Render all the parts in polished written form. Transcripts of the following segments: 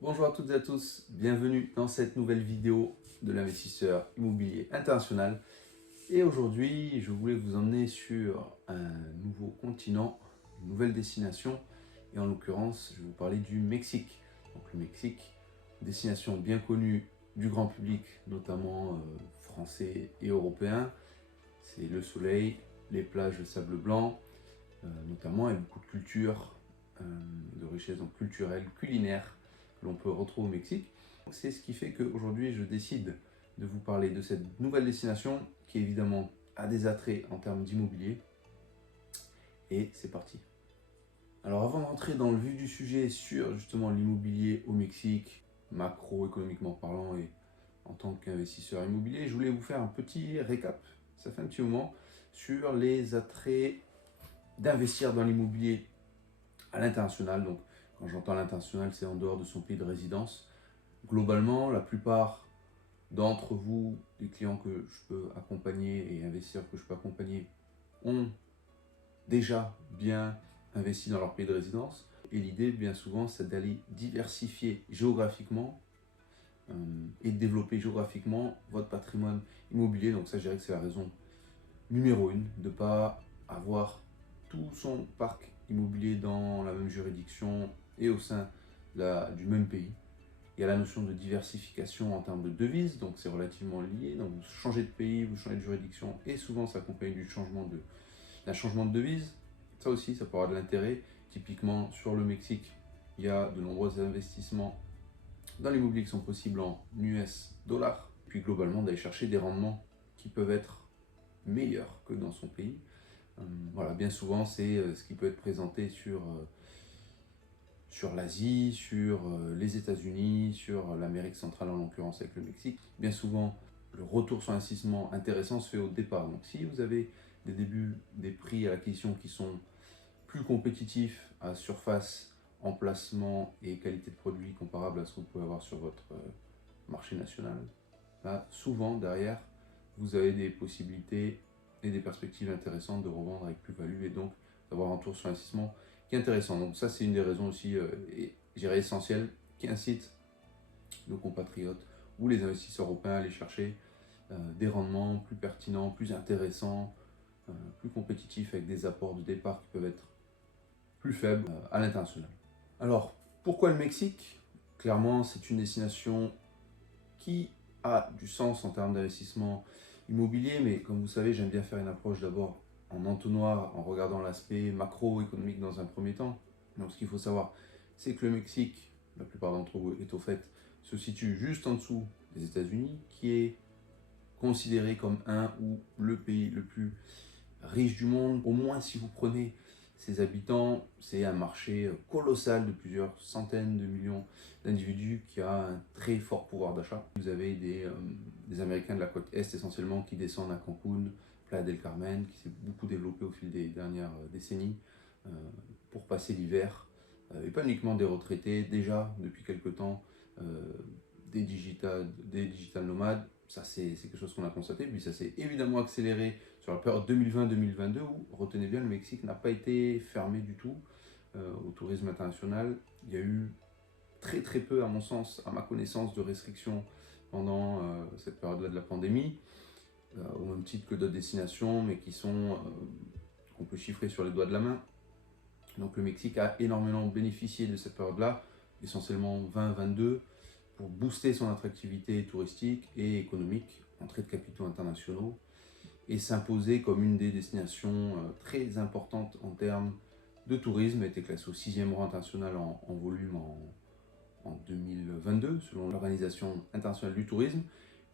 Bonjour à toutes et à tous, bienvenue dans cette nouvelle vidéo de l'investisseur immobilier international. Et aujourd'hui, je voulais vous emmener sur un nouveau continent, une nouvelle destination. Et en l'occurrence, je vais vous parler du Mexique. Donc le Mexique, destination bien connue du grand public, notamment français et européen. C'est le soleil, les plages de sable blanc, notamment, et beaucoup de culture, de richesse donc culturelle, culinaire, que l'on peut retrouver au Mexique. C'est ce qui fait qu'aujourd'hui, je décide de vous parler de cette nouvelle destination qui évidemment a des attraits en termes d'immobilier. Et c'est parti. Alors avant d'entrer dans le vif du sujet sur justement l'immobilier au Mexique, macroéconomiquement parlant et en tant qu'investisseur immobilier, je voulais vous faire un petit récap, ça fait un petit moment, sur les attraits d'investir dans l'immobilier à l'international. Donc quand j'entends l'international, c'est en dehors de son pays de résidence. Globalement, la plupart d'entre vous, des clients que je peux accompagner et investisseurs que je peux accompagner, ont déjà bien investi dans leur pays de résidence. Et l'idée, bien souvent, c'est d'aller diversifier géographiquement et de développer géographiquement votre patrimoine immobilier. Donc ça, je dirais que c'est la raison numéro une, de ne pas avoir tout son parc immobilier dans la même juridiction et au sein du même pays. Il y a la notion de diversification en termes de devises, donc c'est relativement lié. Donc vous changez de pays, vous changez de juridiction, et souvent ça accompagne d'un changement de devise. Ça aussi, ça peut avoir de l'intérêt. Typiquement, sur le Mexique, il y a de nombreux investissements dans l'immobilier qui sont possibles en US dollars. Puis globalement, d'aller chercher des rendements qui peuvent être meilleurs que dans son pays. Voilà, bien souvent, c'est ce qui peut être présenté sur l'Asie, sur les États-Unis, sur l'Amérique centrale en l'occurrence avec le Mexique. Bien souvent, le retour sur investissement intéressant se fait au départ. Donc si vous avez des débuts, des prix à l'acquisition qui sont plus compétitifs à surface, emplacement et qualité de produit comparable à ce que vous pouvez avoir sur votre marché national, là, souvent derrière, vous avez des possibilités et des perspectives intéressantes de revendre avec plus-value et donc d'avoir un retour sur investissement qui est intéressant. Donc ça, c'est une des raisons aussi, je dirais essentielles, qui incite nos compatriotes ou les investisseurs européens à aller chercher des rendements plus pertinents, plus intéressants, plus compétitifs avec des apports de départ qui peuvent être plus faibles à l'international. Alors, pourquoi le Mexique? Clairement, c'est une destination qui a du sens en termes d'investissement immobilier, mais comme vous savez, j'aime bien faire une approche d'abord en entonnoir, en regardant l'aspect macroéconomique dans un premier temps. Donc ce qu'il faut savoir, c'est que le Mexique, la plupart d'entre vous est au fait, se situe juste en dessous des États-Unis, qui est considéré comme un ou le pays le plus riche du monde. Au moins si vous prenez ses habitants, c'est un marché colossal de plusieurs centaines de millions d'individus qui a un très fort pouvoir d'achat. Vous avez des Américains de la côte Est essentiellement qui descendent à Cancun, Playa del Carmen, qui s'est beaucoup développé au fil des dernières décennies pour passer l'hiver. Et pas uniquement des retraités, déjà depuis quelque temps des digital nomades. Ça c'est quelque chose qu'on a constaté, puis ça s'est évidemment accéléré sur la période 2020-2022 où, retenez bien, le Mexique n'a pas été fermé du tout au tourisme international. Il y a eu très très peu, à mon sens, à ma connaissance, de restrictions pendant cette période-là de la pandémie, au même titre que d'autres destinations, mais qu'on peut chiffrer sur les doigts de la main. Donc le Mexique a énormément bénéficié de cette période-là, essentiellement 2022, pour booster son attractivité touristique et économique, entrée de capitaux internationaux, et s'imposer comme une des destinations très importantes en termes de tourisme. Elle a été classée au 6e rang international en volume en 2022, selon l'Organisation internationale du tourisme,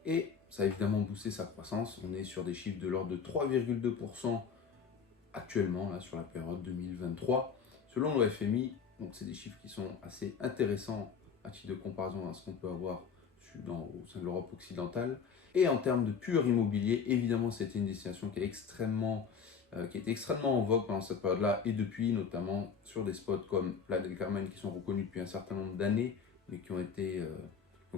et ça a évidemment boosté sa croissance. On est sur des chiffres de l'ordre de 3,2% actuellement, là, sur la période 2023, selon le FMI. Donc c'est des chiffres qui sont assez intéressants à titre de comparaison à ce qu'on peut avoir au sein de l'Europe occidentale. Et en termes de pur immobilier, évidemment, c'était une destination qui était extrêmement en vogue pendant cette période-là, et depuis, notamment sur des spots comme Playa del Carmen, qui sont reconnus depuis un certain nombre d'années, mais qui ont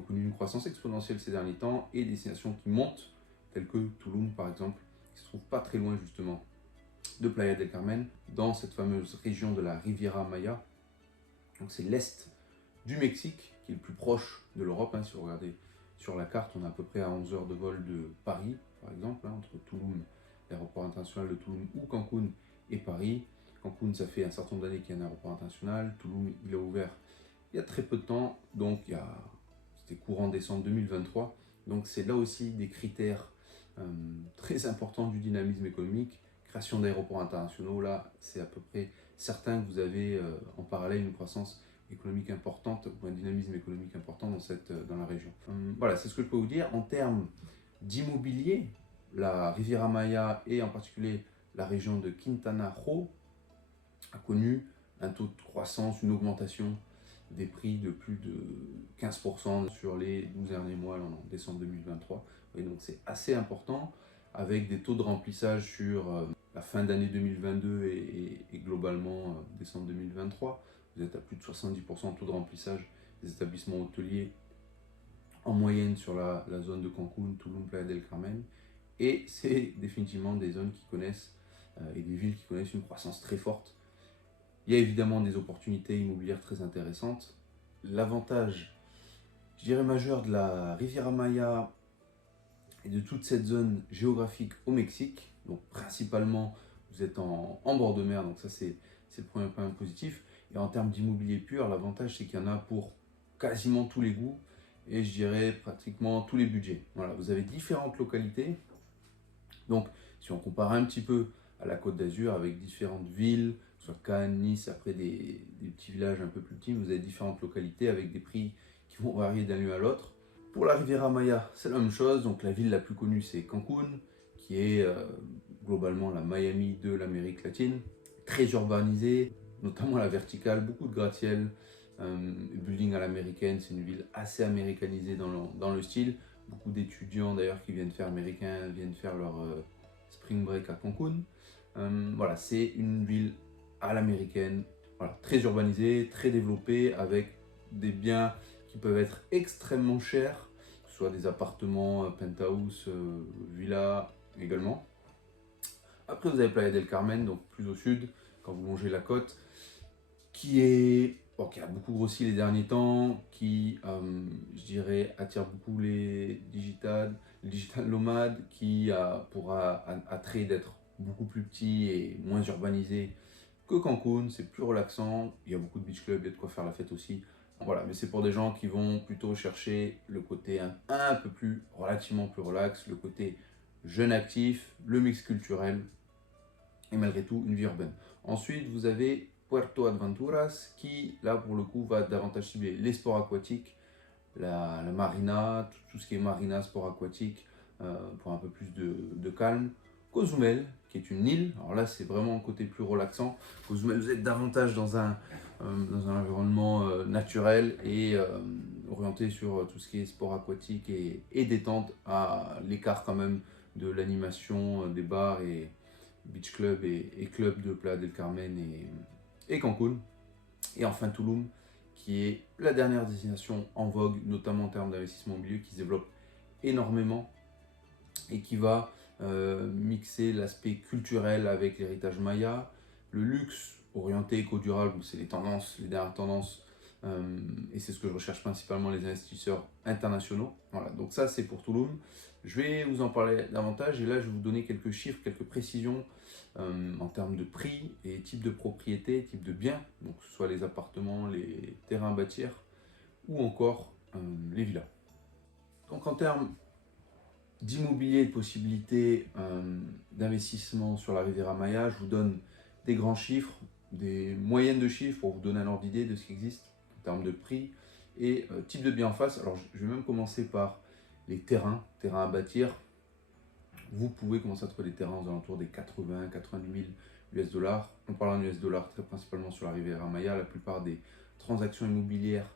connu une croissance exponentielle ces derniers temps, et des destinations qui montent, telles que Tulum par exemple, qui se trouve pas très loin justement de Playa del Carmen, dans cette fameuse région de la Riviera Maya. Donc c'est l'est du Mexique, qui est le plus proche de l'Europe. Hein. Si vous regardez sur la carte, on est à peu près à 11 heures de vol de Paris, par exemple, hein, entre Tulum, l'aéroport international de Tulum, ou Cancun et Paris. Cancun, ça fait un certain nombre d'années qu'il y a un aéroport international. Tulum, il a ouvert il y a très peu de temps, donc c'était courant décembre 2023. Donc c'est là aussi des critères très importants du dynamisme économique. Création d'aéroports internationaux, là c'est à peu près certain que vous avez en parallèle une croissance économique importante, ou un dynamisme économique important dans la région. Voilà, c'est ce que je peux vous dire. En termes d'immobilier, la Riviera Maya et en particulier la région de Quintana Roo a connu un taux de croissance, une augmentation des prix de plus de 15% sur les 12 derniers mois en décembre 2023. Et donc c'est assez important, avec des taux de remplissage sur la fin d'année 2022 et globalement décembre 2023. Vous êtes à plus de 70% de taux de remplissage des établissements hôteliers en moyenne sur la zone de Cancun, Tulum, Playa del Carmen. Et c'est définitivement des zones qui connaissent et des villes qui connaissent une croissance très forte. Il y a évidemment des opportunités immobilières très intéressantes. L'avantage, je dirais, majeur de la Riviera Maya et de toute cette zone géographique au Mexique, donc principalement vous êtes en bord de mer, donc ça c'est le premier point positif. Et en termes d'immobilier pur, l'avantage c'est qu'il y en a pour quasiment tous les goûts et je dirais pratiquement tous les budgets. Voilà, vous avez différentes localités. Donc si on compare un petit peu à la Côte d'Azur avec différentes villes, soit Cannes, Nice, après des petits villages un peu plus petits, vous avez différentes localités avec des prix qui vont varier d'un lieu à l'autre. Pour la Riviera Maya, c'est la même chose. Donc la ville la plus connue, c'est Cancun, qui est globalement la Miami de l'Amérique latine. Très urbanisée, notamment la verticale, beaucoup de gratte-ciel, building à l'américaine. C'est une ville assez américanisée dans le style. Beaucoup d'étudiants d'ailleurs qui viennent faire leur spring break à Cancun. Voilà, c'est une ville à l'américaine, voilà, très urbanisée, très développée, avec des biens qui peuvent être extrêmement chers, que ce soit des appartements, penthouse, villas également. Après vous avez Playa del Carmen, donc plus au sud, quand vous longez la côte, qui a beaucoup grossi les derniers temps, qui, je dirais, attire beaucoup les digital nomades, qui a pour attrait d'être beaucoup plus petit et moins urbanisé que Cancun. C'est plus relaxant, il y a beaucoup de beach clubs, il y a de quoi faire la fête aussi. Voilà, mais c'est pour des gens qui vont plutôt chercher le côté un peu plus, relativement plus relax, le côté jeune actif, le mix culturel, et malgré tout une vie urbaine. Ensuite, vous avez Puerto Aventuras qui, là pour le coup, va davantage cibler les sports aquatiques, la marina, tout ce qui est marina, sport aquatique, pour un peu plus de calme. Cozumel, qui est une île, alors là c'est vraiment un côté plus relaxant. Cozumel, vous êtes davantage dans un environnement naturel et orienté sur tout ce qui est sport aquatique et détente, à l'écart quand même de l'animation des bars et beach club et club de Playa del Carmen et Cancun. Et enfin Tulum, qui est la dernière destination en vogue, notamment en termes d'investissement immobilier, qui se développe énormément et qui va mixer l'aspect culturel avec l'héritage maya, le luxe orienté éco-durable, c'est les dernières tendances, et c'est ce que je recherche principalement les investisseurs internationaux. Voilà, donc ça c'est pour Tulum. Je vais vous en parler davantage et là je vais vous donner quelques chiffres, quelques précisions en termes de prix et type de propriété, type de biens, donc que ce soit les appartements, les terrains à bâtir ou encore les villas. Donc en termes d'immobilier et de possibilités d'investissement sur la Riviera Maya, je vous donne des grands chiffres, des moyennes de chiffres pour vous donner un ordre d'idée de ce qui existe en termes de prix et type de bien en face. Alors je vais même commencer par les terrains à bâtir. Vous pouvez commencer à trouver des terrains aux alentours des 80 90 000 US$. On parle en US$ très principalement sur la Riviera Maya. La plupart des transactions immobilières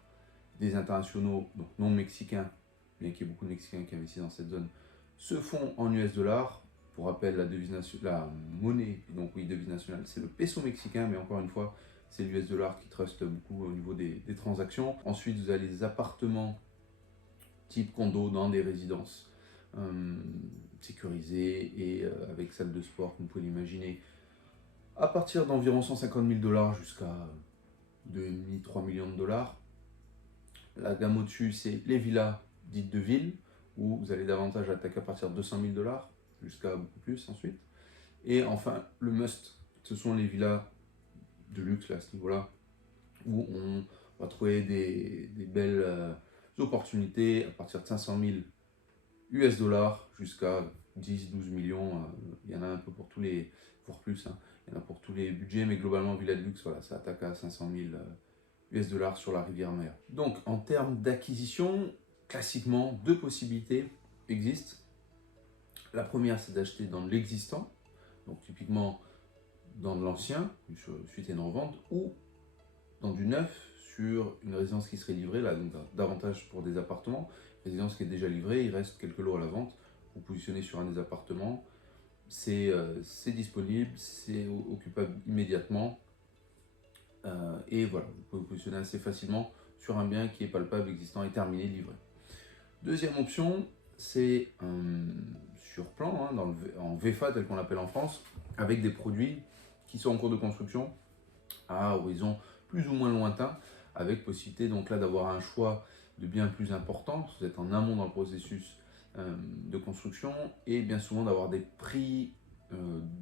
des internationaux, donc non mexicains, bien qu'il y ait beaucoup de Mexicains qui investissent dans cette zone, se font en US$. Pour rappel, la monnaie, donc oui, devise nationale, c'est le peso mexicain, mais encore une fois, c'est l'US$ qui truste beaucoup au niveau des transactions. Ensuite, vous avez les appartements type condo dans des résidences sécurisées et avec salle de sport, comme vous pouvez l'imaginer, à partir d'environ 150 000 $ jusqu'à 2,5-3 millions de dollars. La gamme au-dessus, c'est les villas dites de ville, où vous allez davantage attaquer à partir de 200 000 $ jusqu'à beaucoup plus ensuite. Et enfin, le must, ce sont les villas de luxe là, à ce niveau-là, où on va trouver des belles opportunités à partir de 500 000 $ jusqu'à 10-12 millions. Il y en a un peu pour tous les, voire plus, hein. Il y en a pour tous les budgets, mais globalement, villa de luxe, voilà, ça attaque à 500 000 $ sur la rivière Maya. Donc, en termes d'acquisition, classiquement, deux possibilités existent. La première, c'est d'acheter dans l'existant, donc typiquement dans de l'ancien, suite à une revente, ou dans du neuf sur une résidence qui serait livrée, là, donc davantage pour des appartements. Résidence qui est déjà livrée, il reste quelques lots à la vente. Vous positionnez sur un des appartements, c'est disponible, c'est occupable immédiatement. Et voilà, vous pouvez vous positionner assez facilement sur un bien qui est palpable, existant et terminé, livré. Deuxième option, c'est sur plan, hein, en VFA tel qu'on l'appelle en France, avec des produits qui sont en cours de construction à horizon plus ou moins lointain, avec possibilité donc là d'avoir un choix de biens plus important, vous êtes en amont dans le processus de construction, et bien souvent d'avoir des prix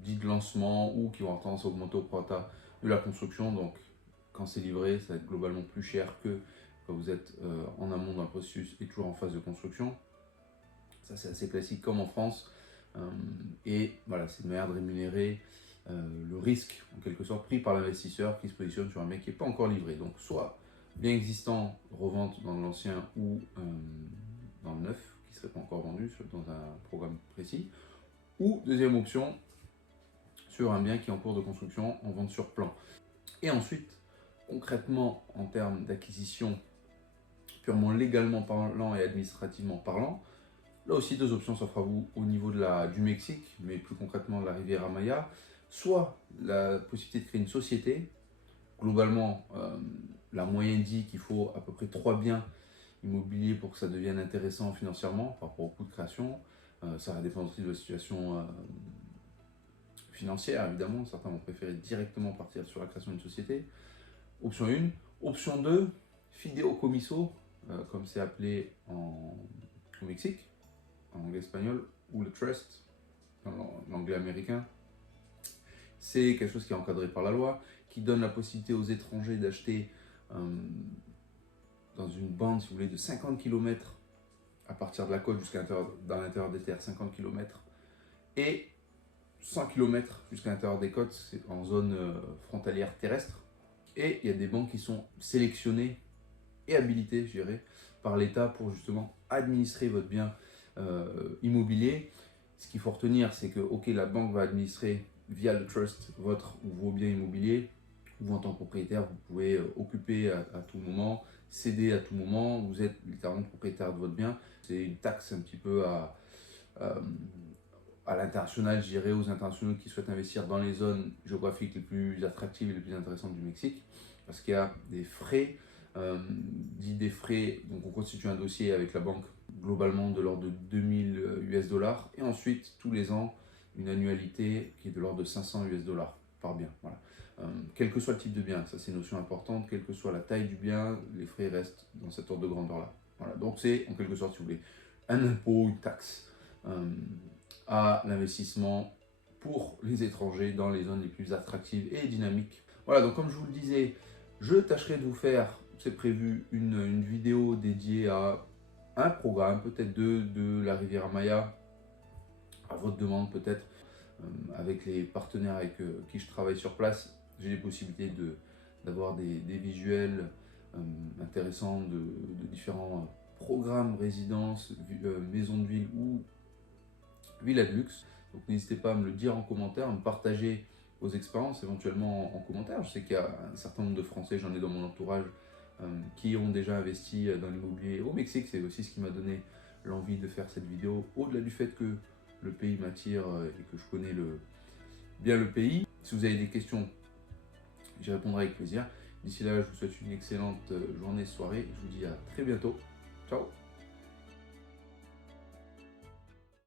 dits de lancement ou qui vont avoir tendance à augmenter au prorata de la construction. Donc quand c'est livré, ça va être globalement plus cher que quand vous êtes en amont dans le processus et toujours en phase de construction. Ça c'est assez classique comme en France. Et voilà, c'est une manière de rémunérer le risque en quelque sorte pris par l'investisseur qui se positionne sur un bien qui n'est pas encore livré. Donc soit bien existant, revente dans l'ancien ou dans le neuf qui ne serait pas encore vendu dans un programme précis, ou deuxième option, sur un bien qui est en cours de construction en vente sur plan. Et ensuite, concrètement en termes d'acquisition, purement légalement parlant et administrativement parlant, là aussi deux options s'offrent à vous au niveau du Mexique, mais plus concrètement de la Riviera Maya. Soit la possibilité de créer une société. Globalement, la moyenne dit qu'il faut à peu près 3 biens immobiliers pour que ça devienne intéressant financièrement par rapport au coût de création. Ça va dépendre aussi de la situation financière, évidemment. Certains vont préférer directement partir sur la création d'une société. Option 1. Option 2, fideicomiso, comme c'est appelé au Mexique, en anglais espagnol, ou le trust, en anglais américain. C'est quelque chose qui est encadré par la loi, qui donne la possibilité aux étrangers d'acheter dans une bande, si vous voulez, de 50 km à partir de la côte jusqu'à dans l'intérieur des terres, 50 km, et 100 km jusqu'à l'intérieur des côtes, c'est en zone frontalière terrestre. Et il y a des banques qui sont sélectionnées et habilitées, je dirais, par l'État pour justement administrer votre bien immobilier. Ce qu'il faut retenir, c'est que ok, la banque va administrer via le trust votre ou vos biens immobiliers. Vous, en tant que propriétaire, vous pouvez occuper à tout moment, céder à tout moment. Vous êtes littéralement propriétaire de votre bien. C'est une taxe un petit peu à l'international, je dirais, aux internationaux qui souhaitent investir dans les zones géographiques les plus attractives et les plus intéressantes du Mexique, parce qu'il y a des frais, des frais, donc on constitue un dossier avec la banque globalement de l'ordre de 2000 $, et ensuite tous les ans une annualité qui est de l'ordre de 500 $, par bien. Voilà. Quel que soit le type de bien, ça c'est une notion importante, quelle que soit la taille du bien, les frais restent dans cet ordre de grandeur-là. Voilà. Donc c'est en quelque sorte, si vous voulez, un impôt, une taxe à l'investissement pour les étrangers dans les zones les plus attractives et dynamiques. Voilà, donc comme je vous le disais, je tâcherai de vous faire, c'est prévu, une vidéo dédiée à un programme, peut-être deux, de la Riviera Maya, à votre demande peut-être, avec les partenaires avec qui je travaille sur place. J'ai les possibilités d'avoir des visuels intéressants de différents programmes, résidences, maisons de ville ou villa de luxe. Donc n'hésitez pas à me le dire en commentaire, à me partager vos expériences éventuellement en commentaire. Je sais qu'il y a un certain nombre de Français, j'en ai dans mon entourage, qui ont déjà investi dans l'immobilier au Mexique. C'est aussi ce qui m'a donné l'envie de faire cette vidéo, au-delà du fait que le pays m'attire et que je connais bien le pays. Si vous avez des questions, j'y répondrai avec plaisir. D'ici là, je vous souhaite une excellente journée, soirée. Je vous dis à très bientôt. Ciao!